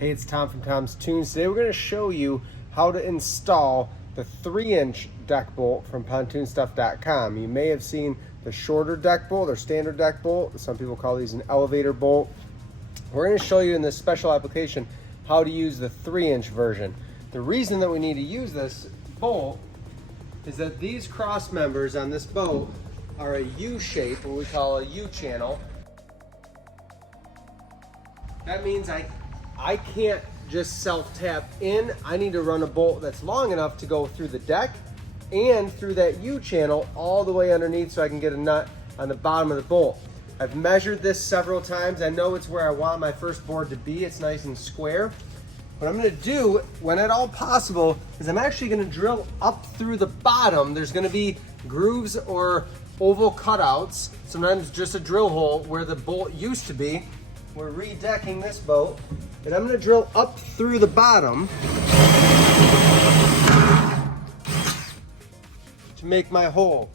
Hey, it's Tom from Tom's Toons. Today we're going to show you how to install the 3-inch deck bolt from pontoonstuff.com. You may have seen the shorter deck bolt or standard deck bolt. Some people call these an elevator bolt. We're going to show you in this special application how to use the 3-inch version. The reason that we need to use this bolt is that these cross members on this boat are a U shape, what we call a U channel. That means I can't just self-tap in. I need to run a bolt that's long enough to go through the deck and through that U channel all the way underneath so I can get a nut on the bottom of the bolt. I've measured this several times. I know it's where I want my first board to be. It's nice and square. What I'm gonna do, when at all possible, is I'm actually gonna drill up through the bottom. There's gonna be grooves or oval cutouts, sometimes just a drill hole where the bolt used to be. We're redecking this boat, and I'm gonna drill up through the bottom to make my hole.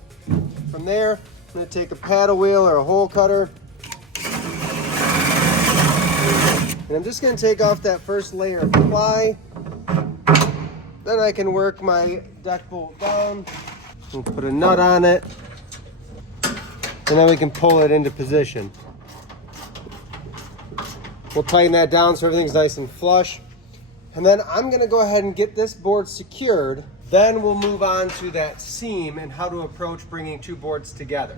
From there, I'm gonna take a paddle wheel or a hole cutter, and I'm just gonna take off that first layer of ply. Then I can work my deck bolt down and put a nut on it, and then we can pull it into position. We'll tighten that down so everything's nice and flush. And then I'm gonna go ahead and get this board secured. Then we'll move on to that seam and how to approach bringing two boards together.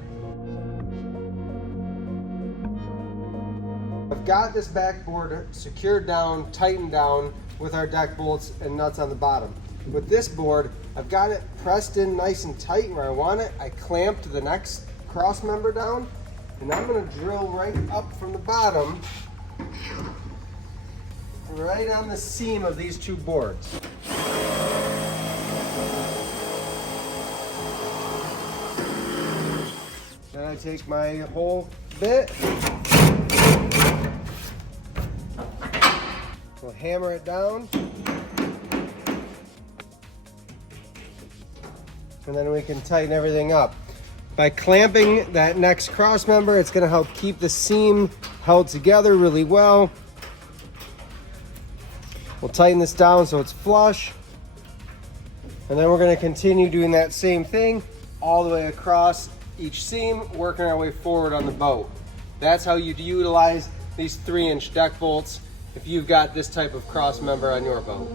I've got this backboard secured down, tightened down with our deck bolts and nuts on the bottom. With this board, I've got it pressed in nice and tight where I want it. I clamped the next cross member down, and I'm gonna drill right up from the bottom, right on the seam of these two boards. Then I take my hole bit, we'll hammer it down, and then we can tighten everything up. By clamping that next cross member, it's gonna help keep the seam held together really well. We'll tighten this down so it's flush. And then we're gonna continue doing that same thing all the way across each seam, working our way forward on the boat. That's how you'd utilize these 3-inch deck bolts if you've got this type of cross member on your boat.